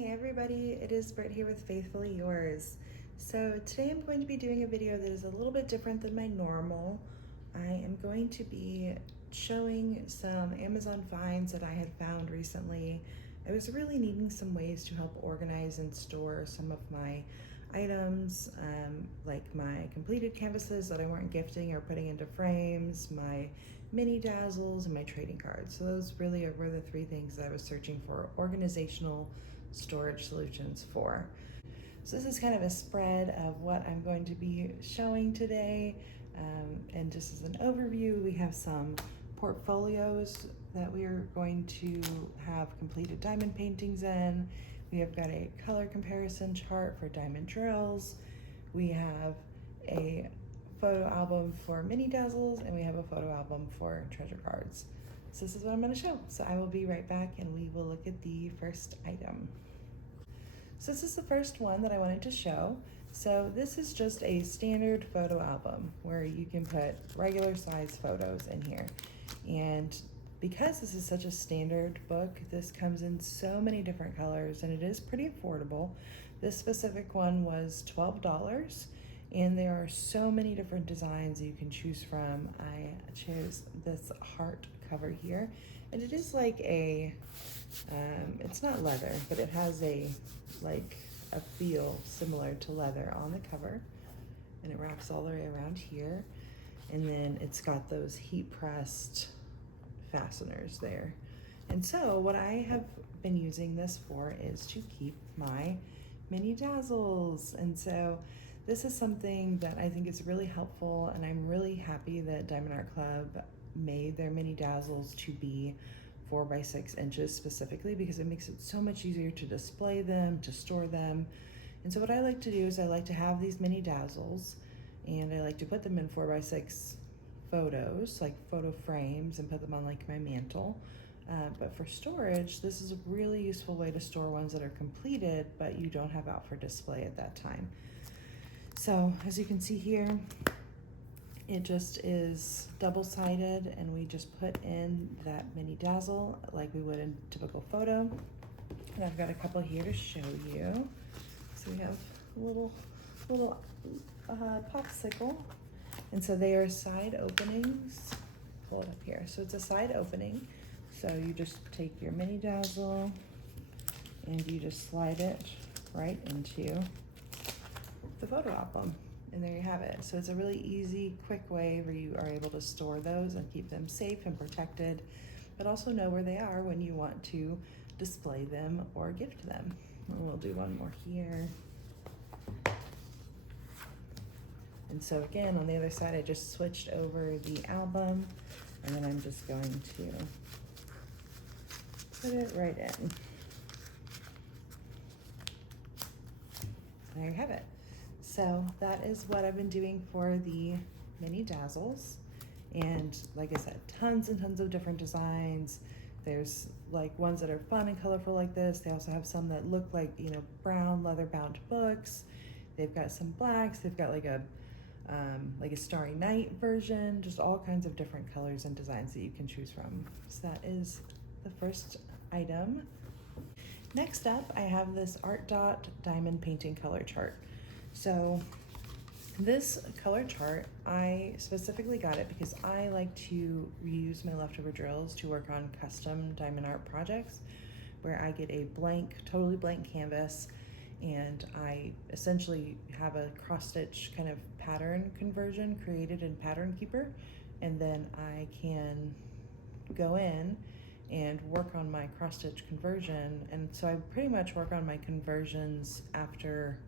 Hey everybody, it is Britt here with FaithfuLee Yours. So today I'm going to be doing a video that is a little bit different than my normal. I am going to be showing some Amazon finds that I had found recently. I was really needing some ways to help organize and store some of my items, like my completed canvases that I weren't gifting or putting into frames, my mini dazzles, and my trading cards. So those really were the three things that I was searching for organizational storage solutions for. So this is kind of a spread of what I'm going to be showing today. And just as an overview, we have some portfolios that we are going to have completed diamond paintings in. We have got a color comparison chart for diamond drills. We have a photo album for mini dazzles, and we have a photo album for treasure cards. So this is what I'm going to show. So I will be right back and we will look at the first item. So this is the first one that I wanted to show. So this is just a standard photo album where you can put regular size photos in here. And because this is such a standard book, this comes in so many different colors and it is pretty affordable. This specific one was $12. And there are so many different designs you can choose from. I chose this heart cover here, and it is like a, it's not leather, but it has a feel similar to leather on the cover, and it wraps all the way around here, and then it's got those heat pressed fasteners there. And so what I have been using this for is to keep my mini dazzles, and so this is something that I think is really helpful, and I'm really happy that Diamond Art Club made their mini dazzles to be 4 by 6 inches specifically, because it makes it so much easier to display them, to store them. And so what I like to do is I like to have these mini dazzles, and I like to put them in 4 by 6 photos, like photo frames, and put them on like my mantle. But for storage, this is a really useful way to store ones that are completed, but you don't have out for display at that time. So as you can see here, it just is double-sided, and we just put in that mini dazzle like we would in typical photo. And I've got a couple here to show you. So we have a little popsicle, and so they are side openings. Pull it up here. So it's a side opening. So you just take your mini dazzle and you just slide it right into the photo album, and there you have it. So it's a really easy, quick way where you are able to store those and keep them safe and protected, but also know where they are when you want to display them or gift them. And we'll do one more here. And so again, on the other side, I just switched over the album, and then I'm just going to put it right in. There you have it. So that is what I've been doing for the mini dazzles. And like I said, tons and tons of different designs. There's like ones that are fun and colorful like this. They also have some that look like, you know, brown leather bound books. They've got some blacks. They've got like a Starry Night version, just all kinds of different colors and designs that you can choose from. So that is the first item. Next up, I have this Art Dot diamond painting color chart. So this color chart, I specifically got it because I like to reuse my leftover drills to work on custom diamond art projects where I get a blank, totally blank canvas, and I essentially have a cross-stitch kind of pattern conversion created in Pattern Keeper, and then I can go in and work on my cross-stitch conversion. And so I pretty much work on my conversions after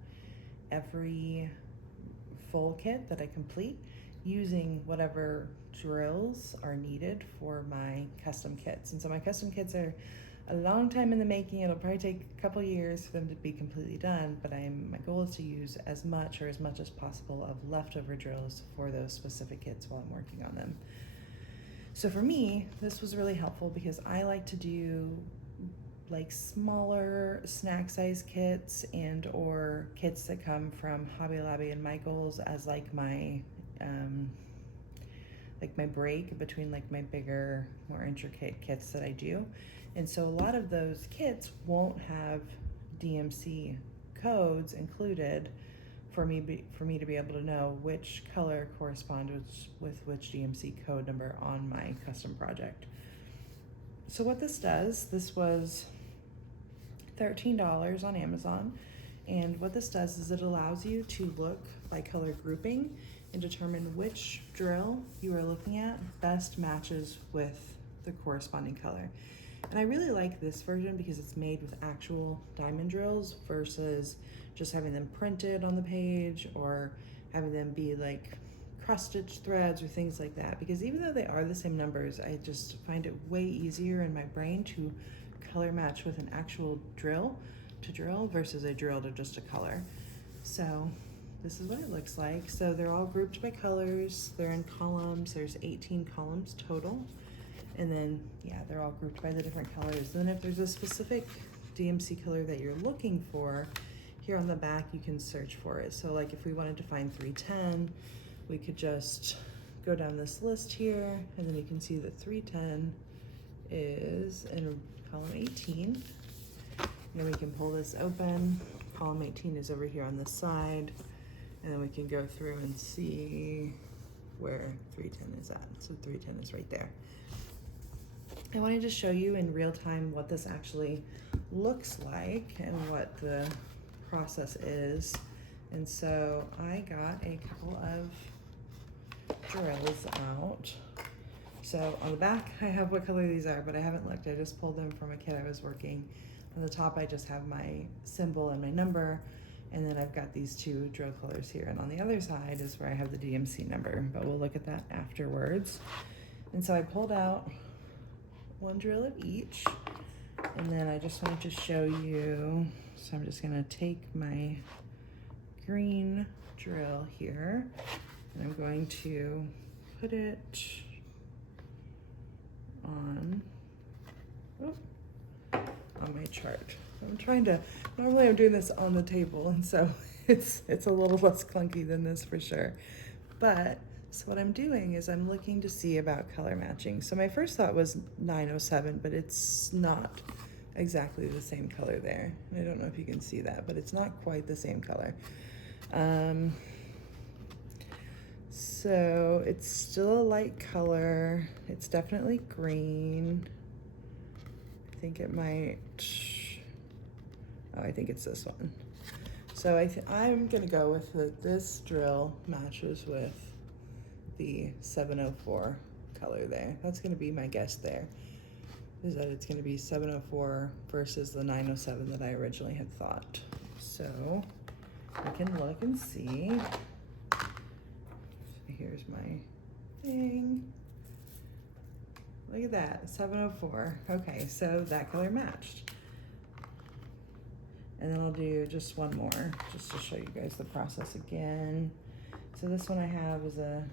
every full kit that I complete, using whatever drills are needed for my custom kits. And so my custom kits are a long time in the making. It'll probably take a couple years for them to be completely done, but my goal is to use as much as possible of leftover drills for those specific kits while I'm working on them. So for me, this was really helpful because I like to do like smaller snack size kits and or kits that come from Hobby Lobby and Michael's as like my break between like my bigger, more intricate kits that I do. And so a lot of those kits won't have DMC codes included for me to be able to know which color corresponds with which DMC code number on my custom project. So what this does, this was $13 on Amazon, and what this does is it allows you to look by color grouping and determine which drill you are looking at best matches with the corresponding color. And I really like this version because it's made with actual diamond drills versus just having them printed on the page or having them be like cross-stitch threads or things like that. Because even though they are the same numbers, I just find it way easier in my brain to color match with an actual drill to drill versus a drill to just a color. So this is what it looks like. So they're all grouped by colors. They're in columns. There's 18 columns total. And then, yeah, they're all grouped by the different colors. And then if there's a specific DMC color that you're looking for, here on the back, you can search for it. So like if we wanted to find 310, we could just go down this list here, and then you can see that 310 is in column 18. And then we can pull this open. Column 18 is over here on this side. And then we can go through and see where 310 is at. So 310 is right there. I wanted to show you in real time what this actually looks like and what the process is. And so I got a couple of drills out. So on the back, I have what color these are, but I haven't looked. I just pulled them from a kit I was working. On the top, I just have my symbol and my number. And then I've got these two drill colors here. And on the other side is where I have the DMC number, but we'll look at that afterwards. And so I pulled out one drill of each, and then I just wanted to show you, so I'm just gonna take my green drill here, and I'm going to put it on my chart. I'm trying to, normally I'm doing this on the table, and so it's a little less clunky than this for sure. But so what I'm doing is I'm looking to see about color matching. So my first thought was 907, but it's not exactly the same color there. I don't know if you can see that, but it's not quite the same color. So it's still a light color. It's definitely green. I think it might, I think it's this one. So I'm gonna go with this drill matches with the 704 color there. That's gonna be my guess there, is that it's gonna be 704 versus the 907 that I originally had thought. So I can look and see. So here's my thing. Look at that, 704. Okay, so that color matched. And then I'll do just one more, just to show you guys the process again. So this one I have is a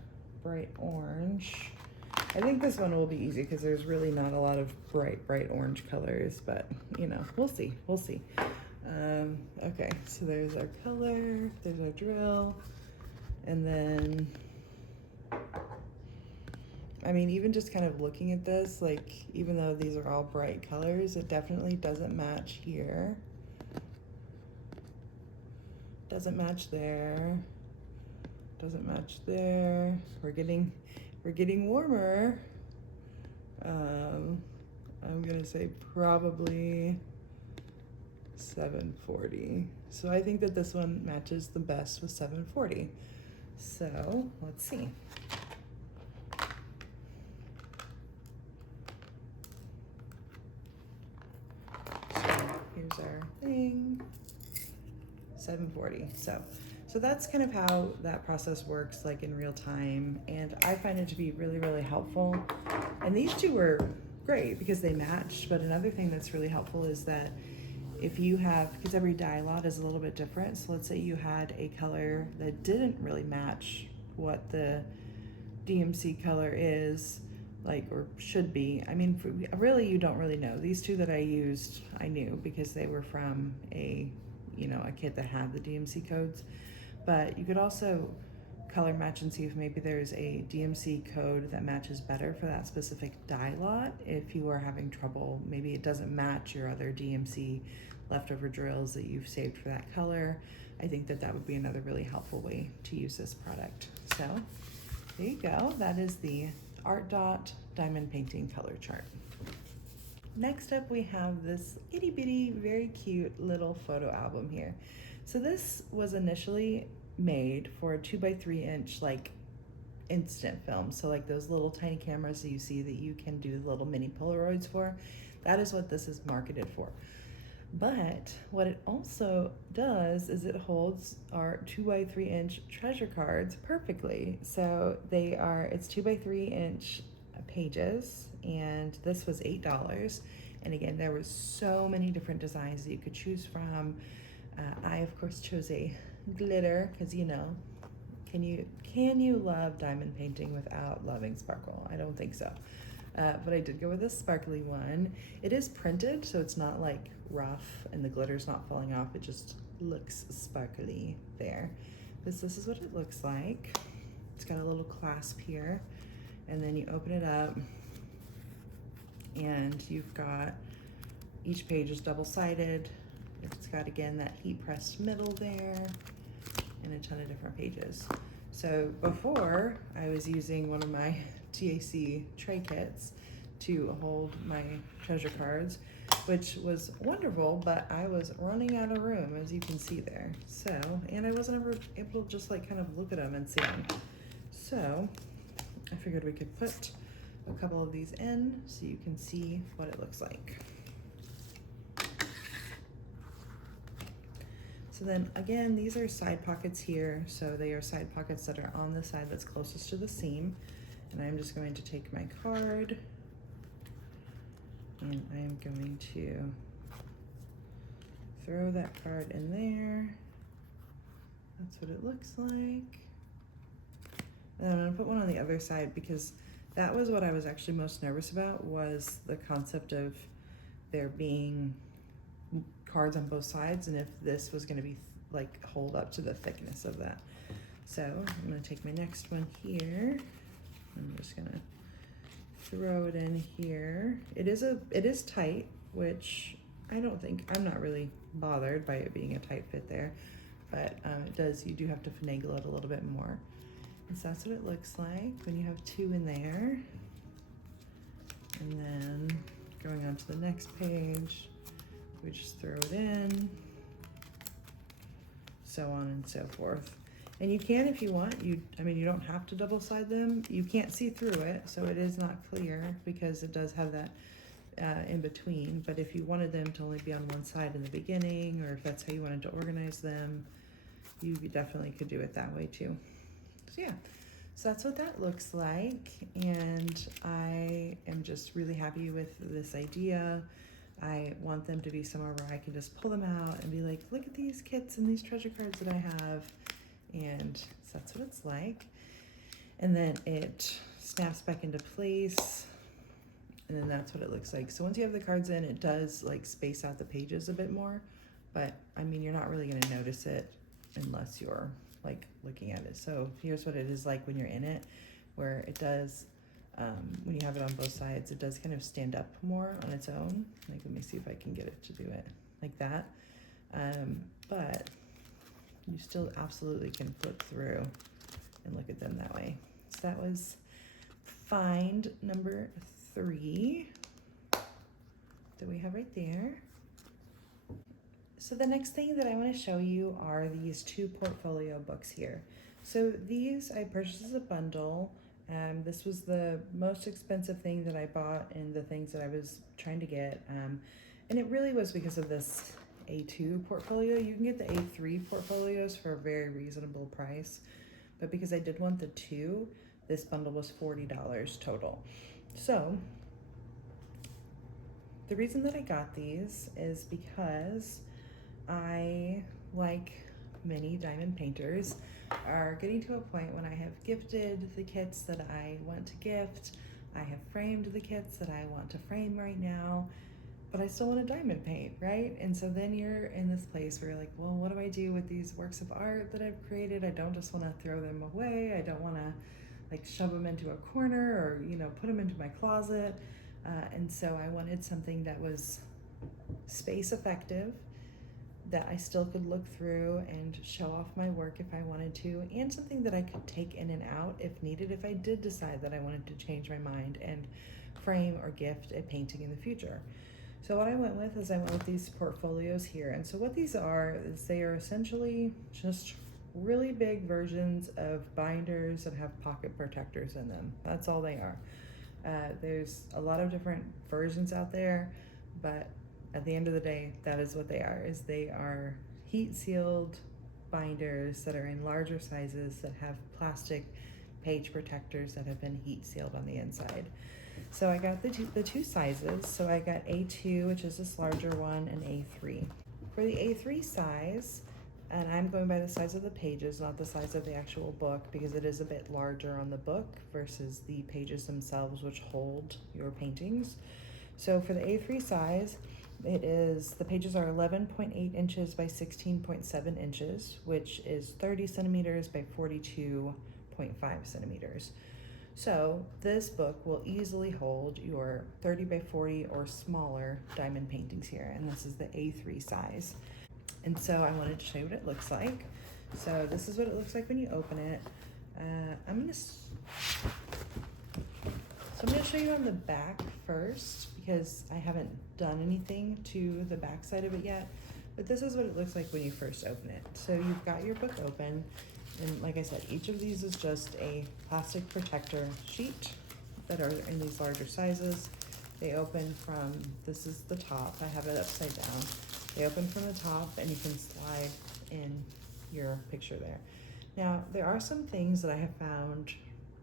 bright orange. I think this one will be easy because there's really not a lot of bright orange colors, but you know, we'll see. Okay, so there's our color, there's our drill, and then, I mean, even just kind of looking at this, like, even though these are all bright colors, it definitely doesn't match here. Doesn't match there. Doesn't match there. We're getting warmer. I'm gonna say probably 740. So I think that this one matches the best with 740. So let's see. So here's our thing. 740. So that's kind of how that process works, like in real time, and I find it to be really helpful. And these two were great because they matched, but another thing that's really helpful is that if you have, because every die lot is a little bit different, so let's say you had a color that didn't really match what the DMC color is, like, or should be. I mean, really, you don't really know. These two that I used, I knew because they were from a kit that had the DMC codes. But you could also color match and see if maybe there's a DMC code that matches better for that specific die lot. If you are having trouble, maybe it doesn't match your other DMC leftover drills that you've saved for that color, I think that that would be another really helpful way to use this product. So there you go. That is the Art Dot Diamond Painting Color Chart. Next up, we have this itty bitty, very cute little photo album here. So this was initially made for a 2x3 inch like instant film. So like those little tiny cameras that you see that you can do little mini Polaroids for, that is what this is marketed for. But what it also does is it holds our 2x3 inch treasure cards perfectly. So it's 2x3 inch pages, and this was $8. And again, there was so many different designs that you could choose from. I of course chose a glitter because, you know, can you love diamond painting without loving sparkle? I don't think so. But I did go with this sparkly one. It is printed, so it's not like rough and the glitter's not falling off. It just looks sparkly there. This is what it looks like. It's got a little clasp here, and then you open it up and you've got, each page is double-sided. It's got, again, that heat pressed middle there and a ton of different pages. So before, I was using one of my TAC tray kits to hold my treasure cards, which was wonderful, but I was running out of room, as you can see there. So, and I wasn't ever able to just like kind of look at them and see them. So I figured we could put a couple of these in so you can see what it looks like. So then again, these are side pockets here. So they are side pockets that are on the side that's closest to the seam. And I'm just going to take my card and I am going to throw that card in there. That's what it looks like. And I'm gonna put one on the other side because that was what I was actually most nervous about, was the concept of there being cards on both sides and if this was gonna be like hold up to the thickness of that. So I'm gonna take my next one here. I'm just gonna throw it in here. It is tight, which I'm not really bothered by it being a tight fit there, but you do have to finagle it a little bit more. And so that's what it looks like when you have two in there. And then going on to the next page, we just throw it in, so on and so forth. And you can, if you want, you don't have to double side them. You can't see through it, so it is not clear because it does have that in between. But if you wanted them to only be on one side in the beginning, or if that's how you wanted to organize them, you definitely could do it that way too. So yeah, so that's what that looks like. And I am just really happy with this idea. I want them to be somewhere where I can just pull them out and be like, look at these kits and these treasure cards that I have. And so that's what it's like. And then it snaps back into place. And then that's what it looks like. So once you have the cards in, it does like space out the pages a bit more. But I mean, you're not really gonna notice it unless you're like looking at it. So here's what it is like when you're in it, where it does, when you have it on both sides, it does kind of stand up more on its own. Like, let me see if I can get it to do it like that. But you still absolutely can flip through and look at them that way. So that was find number 3 that we have right there. So the next thing that I want to show you are these 2 portfolio books here. So these I purchased as a bundle. This was the most expensive thing that I bought and the things that I was trying to get. And it really was because of this A2 portfolio. You can get the A3 portfolios for a very reasonable price, but because I did want the 2, this bundle was $40 total. So the reason that I got these is because I, like many diamond painters, are getting to a point when I have gifted the kits that I want to gift, I have framed the kits that I want to frame right now, but I still want to diamond paint, right? And so then you're in this place where you're like, well, what do I do with these works of art that I've created? I don't just want to throw them away. I don't want to like shove them into a corner or, you know, put them into my closet. And so I wanted something that was space effective that I still could look through and show off my work if I wanted to, and something that I could take in and out if needed, if I did decide that I wanted to change my mind and frame or gift a painting in the future. So what I went with is I went with these portfolios here. And so what these are is they are essentially just really big versions of binders that have pocket protectors in them. That's all they are. There's a lot of different versions out there, but at the end of the day, that is what they are, is they are heat sealed binders that are in larger sizes that have plastic page protectors that have been heat sealed on the inside. So I got the two sizes. So I got A2, which is this larger one, and A3. For the A3 size, and I'm going by the size of the pages, not the size of the actual book, because it is a bit larger on the book versus the pages themselves, which hold your paintings. So for the A3 size, the pages are 11.8 inches by 16.7 inches, which is 30 centimeters by 42.5 centimeters. So this book will easily hold your 30 by 40 or smaller diamond paintings here, and this is the A3 size. And so I wanted to show you what it looks like. So this is what it looks like when you open it. I'm gonna show you on the back first, because I haven't done anything to the back side of it yet, but this is what it looks like when you first open it. So you've got your book open, and like I said, each of these is just a plastic protector sheet that are in these larger sizes. They open from, this is the top, I have it upside down. They open from the top and you can slide in your picture there. Now, there are some things that I have found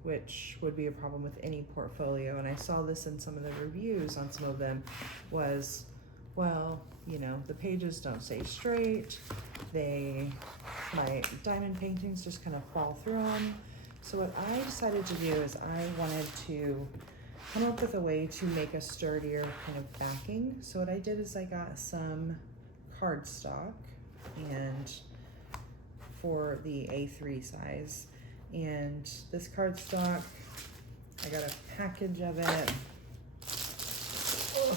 which would be a problem with any portfolio, and I saw this in some of the reviews on some of them, was, well, you know, the pages don't stay straight, my diamond paintings just kind of fall through them. So what I decided to do is I wanted to come up with a way to make a sturdier kind of backing. So what I did is I got some cardstock, and for the A3 size, and this cardstock, I got a package of it. Oh,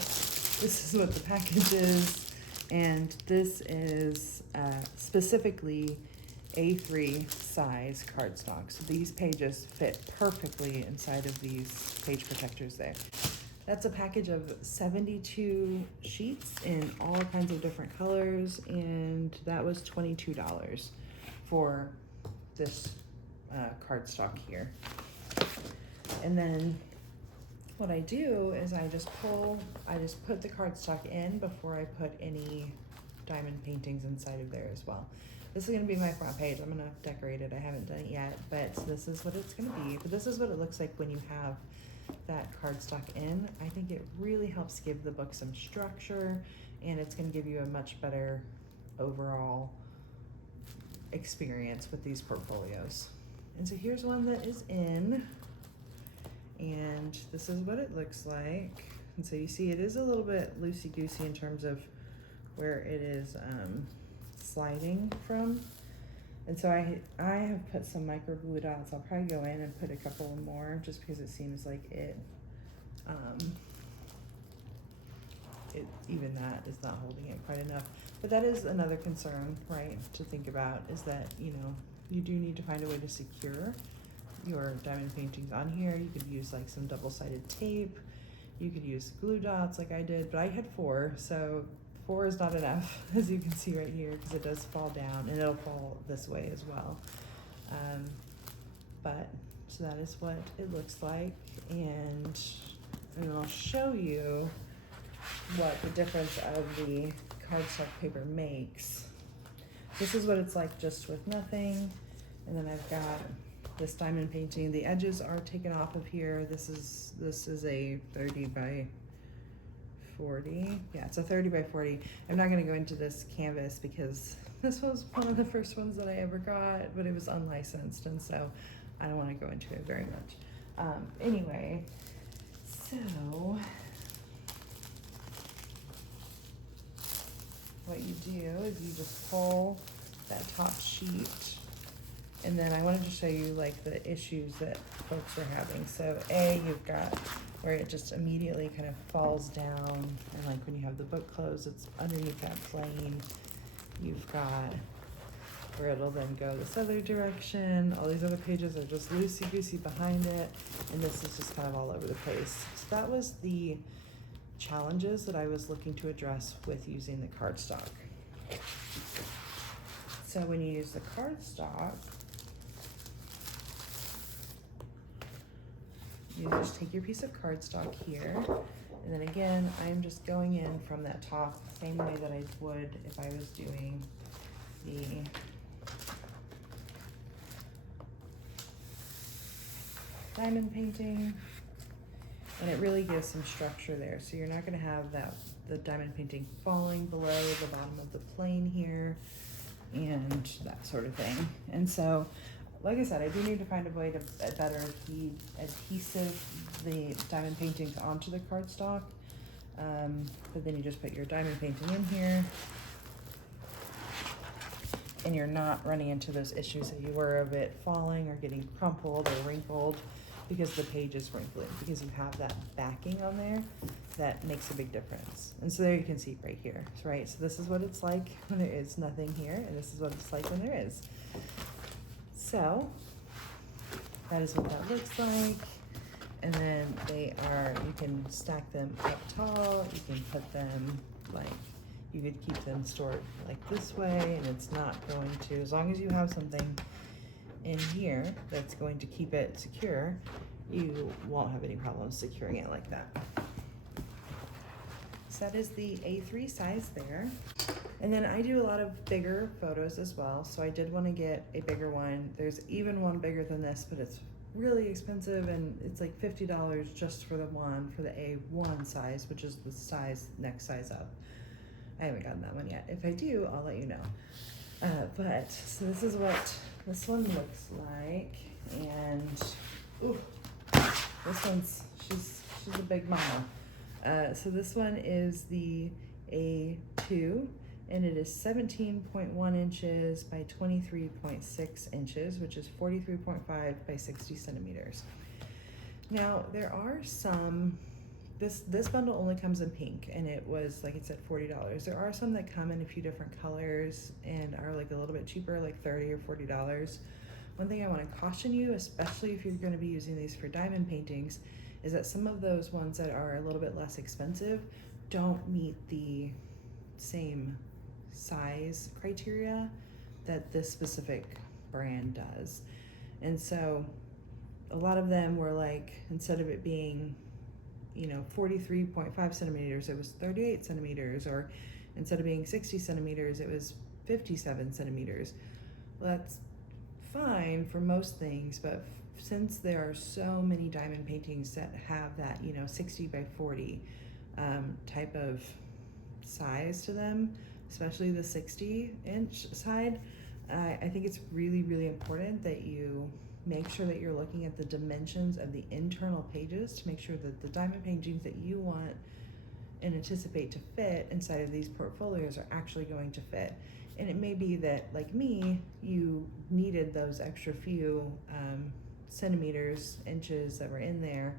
this is what the package is, and this is specifically A3 size cardstock. So these pages fit perfectly inside of these page protectors there. That's a package of 72 sheets in all kinds of different colors, and that was $22 for this cardstock here. And then what I do is I just put the cardstock in before I put any diamond paintings inside of there as well. This is gonna be my front page. I'm gonna decorate it. I haven't done it yet, but this is what it's gonna be. But this is what it looks like when you have that cardstock in. I think it really helps give the book some structure, and it's gonna give you a much better overall experience with these portfolios. And so here's one that is in, and this is what it looks like. And so you see it is a little bit loosey-goosey in terms of where it is sliding from. And so I have put some micro glue dots. I'll probably go in and put a couple more just because it seems like even that is not holding it quite enough. But that is another concern, right, to think about, is that, you know, you do need to find a way to secure your diamond paintings on here. You could use like some double-sided tape. You could use glue dots like I did, but I had 4, so 4 is not enough, as you can see right here, because it does fall down, and it'll fall this way as well. So that is what it looks like, and I'll show you what the difference of the cardstock paper makes. This is what it's like just with nothing, and then I've got this diamond painting. The edges are taken off of here. This is a 30 by 40. Yeah, it's a 30 by 40. I'm not going to go into this canvas because this was one of the first ones that I ever got, but it was unlicensed, and so I don't want to go into it very much. Anyway, so what you do is you just pull that top sheet, and then I wanted to show you like the issues that folks are having. So you've got where it just immediately kind of falls down, and like when you have the book closed, it's underneath that plane. you've got where it'll then go this other direction. All these other pages are just loosey-goosey behind it, and this is just kind of all over the place. So that was the challenges that I was looking to address with using the cardstock. So when you use the cardstock, you just take your piece of cardstock here, and then again, I'm just going in from that top, same way that I would if I was doing the diamond painting, and it really gives some structure there. So you're not going to have the diamond painting falling below the bottom of the plane here and that sort of thing. And so, like I said, I do need to find a way to better adhesive the diamond paintings onto the cardstock. But then you just put your diamond painting in here, and you're not running into those issues that you were of it falling or getting crumpled or wrinkled because the page is wrinkling, because you have that backing on there that makes a big difference. And so there you can see right here, right? So this is what it's like when there is nothing here, and this is what it's like when there is. So that is what that looks like. And then you can stack them up tall, you can put them you could keep them stored like this way, and it's not going to, as long as you have something in here that's going to keep it secure, you won't have any problems securing it like that. So that is the A3 size there. And then I do a lot of bigger photos as well, so I did want to get a bigger one. There's even one bigger than this, but it's really expensive, and it's like $50 just for the one, for the A1 size, which is the next size up. I haven't gotten that one yet. If I do, I'll let you know. But so this is what this one looks like, and ooh, this one's she's a big mama. So this one is the A2, and it is 17.1 inches by 23.6 inches, which is 43.5 by 60 centimeters. Now there are some. This bundle only comes in pink, and it was, like I said, $40. There are some that come in a few different colors and are like a little bit cheaper, like $30 or $40. One thing I want to caution you, especially if you're going to be using these for diamond paintings, is that some of those ones that are a little bit less expensive don't meet the same size criteria that this specific brand does. And so a lot of them were like, instead of it being 43.5 centimeters, it was 38 centimeters, or instead of being 60 centimeters, it was 57 centimeters. Well, that's fine for most things, but since there are so many diamond paintings that have that 60 by 40 type of size to them, especially the 60-inch side, I think it's really, really important that you make sure that you're looking at the dimensions of the internal pages to make sure that the diamond paintings that you want and anticipate to fit inside of these portfolios are actually going to fit. And it may be that, like me, you needed those extra few centimeters, inches that were in there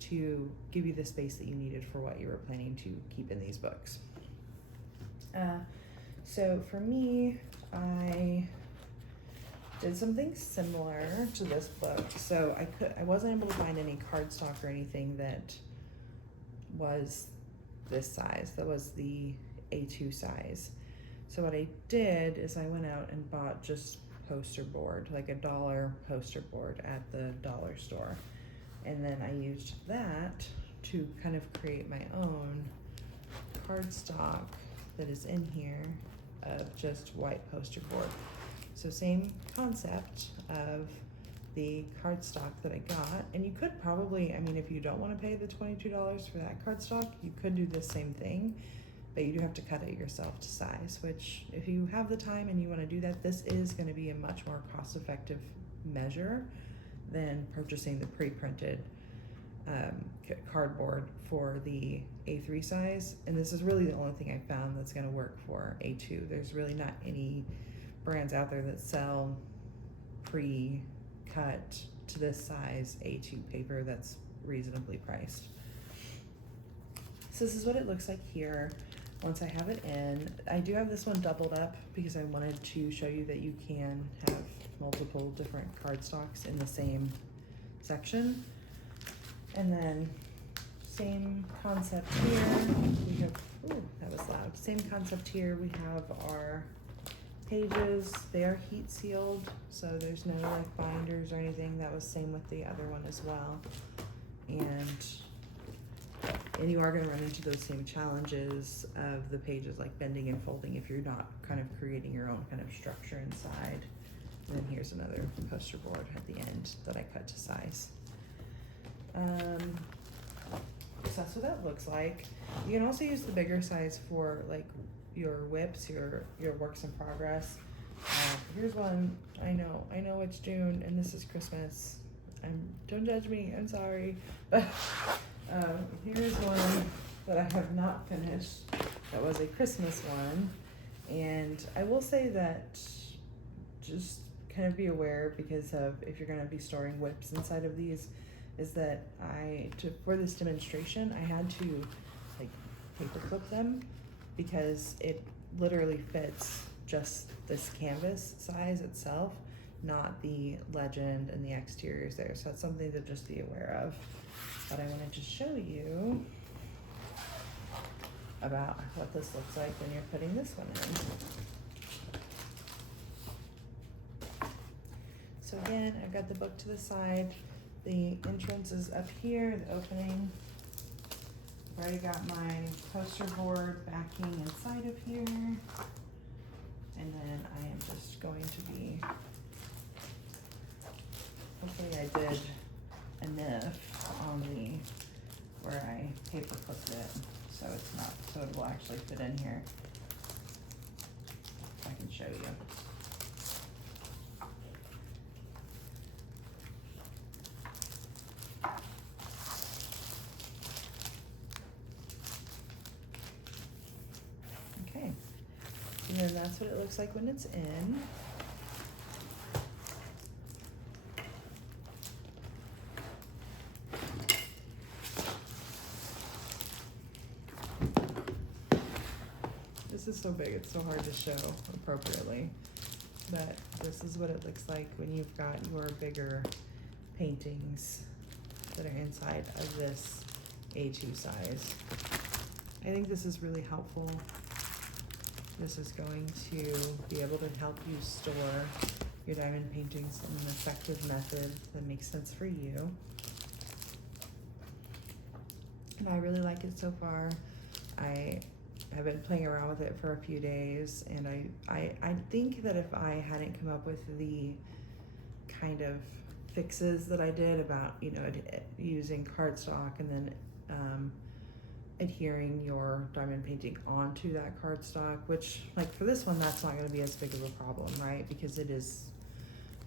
to give you the space that you needed for what you were planning to keep in these books. So for me, I did something similar to this book. So I wasn't able to find any cardstock or anything that was this size, that was the A2 size. So what I did is I went out and bought just poster board, like $1 poster board at the dollar store. And then I used that to kind of create my own cardstock that is in here of just white poster board. So same concept of the cardstock that I got, and you could probably, if you don't want to pay the $22 for that cardstock, you could do the same thing, but you do have to cut it yourself to size, which if you have the time and you want to do that, this is going to be a much more cost-effective measure than purchasing the pre-printed cardboard for the A3 size. And this is really the only thing I found that's going to work for A2. There's really not any brands out there that sell pre-cut to this size A2 paper that's reasonably priced. So this is what it looks like here. once I have it in. I do have this one doubled up because I wanted to show you that you can have multiple different cardstocks in the same section. And then same concept here. We have, ooh, that was loud. Same concept here. We have our pages. They are heat sealed, so there's no like binders or anything. That was same with the other one as well. And you are going to run into those same challenges of the pages like bending and folding if you're not kind of creating your own kind of structure inside. And then here's another poster board at the end that I cut to size. So that's what that looks like. You can also use the bigger size for like your whips, your works in progress. Here's one. I know it's June and this is Christmas. Don't judge me, I'm sorry. But here's one that I have not finished. That was a Christmas one. And I will say that just kind of be aware, because of if you're gonna be storing whips inside of these, is that for this demonstration, I had to like paper clip them because it literally fits just this canvas size itself, not the legend and the exteriors there. So that's something to just be aware of. But I wanted to show you about what this looks like when you're putting this one in. So again, I've got the book to the side. The entrance is up here, the opening. I've already got my poster board backing inside of here. And then I am just going to be, hopefully I did enough on where I paper clipped it, so it will actually fit in here. I can show you. Okay, and then that's what it looks like when it's in. This is so big, it's so hard to show appropriately, but this is what it looks like when you've got your bigger paintings that are inside of this A2 size. I think this is really helpful. This is going to be able to help you store your diamond paintings in an effective method that makes sense for you. And I really like it so far. I've been playing around with it for a few days, and I think that if I hadn't come up with the kind of fixes that I did about, you know, using cardstock and then adhering your diamond painting onto that cardstock, which like for this one, that's not going to be as big of a problem, right? Because it is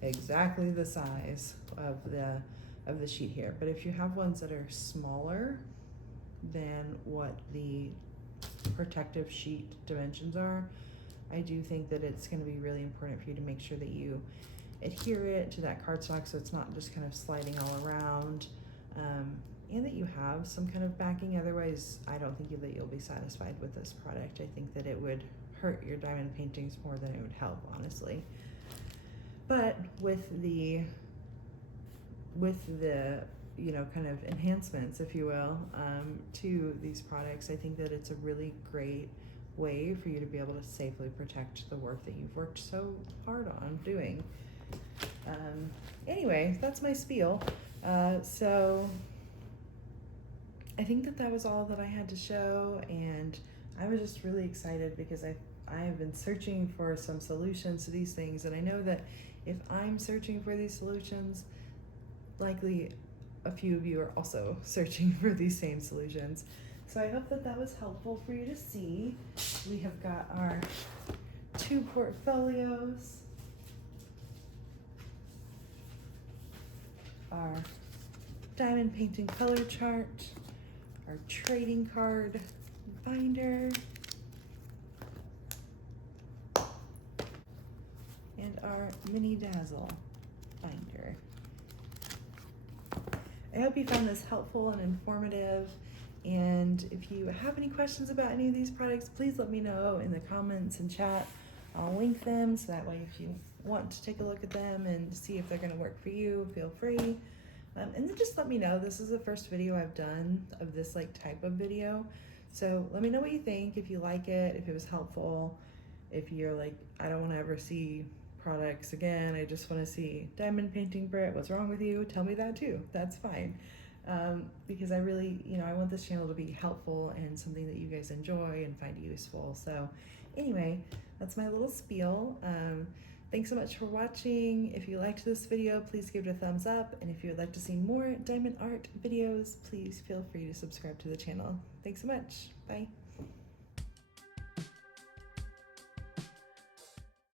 exactly the size of the sheet here. But if you have ones that are smaller than what the protective sheet dimensions are, I do think that it's going to be really important for you to make sure that you adhere it to that cardstock so it's not just kind of sliding all around, and that you have some kind of backing. Otherwise, I don't think that you'll be satisfied with this product. I think that it would hurt your diamond paintings more than it would help, honestly. But with the you know, kind of enhancements, if you will, to these products, I think that it's a really great way for you to be able to safely protect the work that you've worked so hard on doing. Anyway, that's my spiel. So I think that was all that I had to show, and I was just really excited because I have been searching for some solutions to these things, and I know that if I'm searching for these solutions, likely a few of you are also searching for these same solutions. So I hope that was helpful for you to see. We have got our 2 portfolios, our diamond painting color chart, our trading card binder, and our mini Dazzle binder. I hope you found this helpful and informative, And if you have any questions about any of these products, please let me know in the comments and chat. I'll link them so that way if you want to take a look at them and see if they're going to work for you, feel free. And then just let me know. This is the first video I've done of this like type of video. So let me know what you think, if you like it, if it was helpful, if you're like, I don't want to ever see products again, I just want to see diamond painting. Britt, what's wrong with you? Tell me that too. That's fine. Because I really, I want this channel to be helpful and something that you guys enjoy and find useful. So anyway, that's my little spiel. Thanks so much for watching. If you liked this video, please give it a thumbs up. And if you would like to see more diamond art videos, please feel free to subscribe to the channel. Thanks so much. Bye.